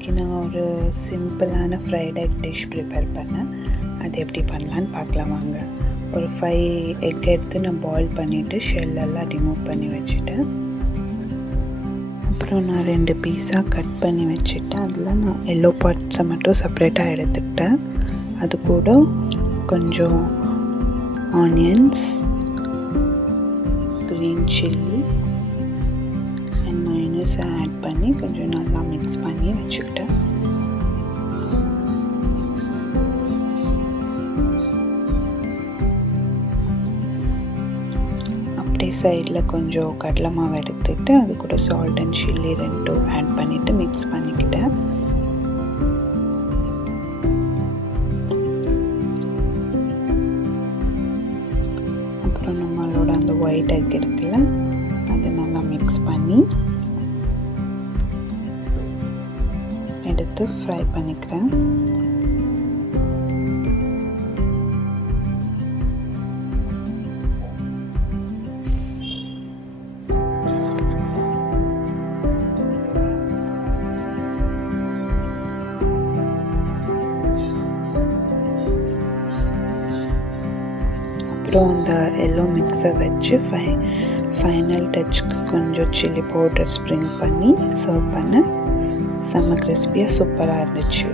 இன்றைக்கி நான் ஒரு சிம்பிளான ஃப்ரைட் எக் டிஷ் ப்ரிப்பேர் பண்ணேன். அது எப்படி பண்ணலான்னு பார்க்கலாம் வாங்க. ஒரு 5 எக் எடுத்து நான் பாயில் பண்ணிவிட்டு ஷெல்லெல்லாம் ரிமூவ் பண்ணி வச்சுட்டேன். அப்புறம் நான் 2 பீஸாக கட் பண்ணி வச்சுட்டேன். அதில் நான் எல்லோ பார்ட்ஸை மட்டும் செப்ரேட்டாக எடுத்துக்கிட்டேன். அது கூட கொஞ்சம் ஆனியன்ஸ், க்ரீன் சில்லி அண்ட் மைனஸை ஆட் பண்ணி கொஞ்சம் நல்லா மிக்ஸ் பண்ணி வச்சுக்கிட்டேன். அப்படியே சைடில் கொஞ்சம் கடலை மாவு எடுத்துக்கிட்டு அது கூட சால்ட் அண்ட் சில்லி 2 ஆட் பண்ணிவிட்டு மிக்ஸ் பண்ணிக்கிட்டேன். அப்புறம் நம்மளோட அந்த ஒயிட் எக் இருக்குல்ல, அதை நல்லா மிக்ஸ் பண்ணி எடுத்து ஃப்ரை பண்ணிக்கிறேன். அப்புறம் அந்த எல்லோ மிக்ஸை வச்சு ஃபைனல் டச்சுக்கு கொஞ்சம் சில்லி பவுடர் ஸ்ப்ரிங் பண்ணி சர்வ் பண்ண செம்ம கிறிஸ்பியாக சூப்பராக இருந்துச்சு.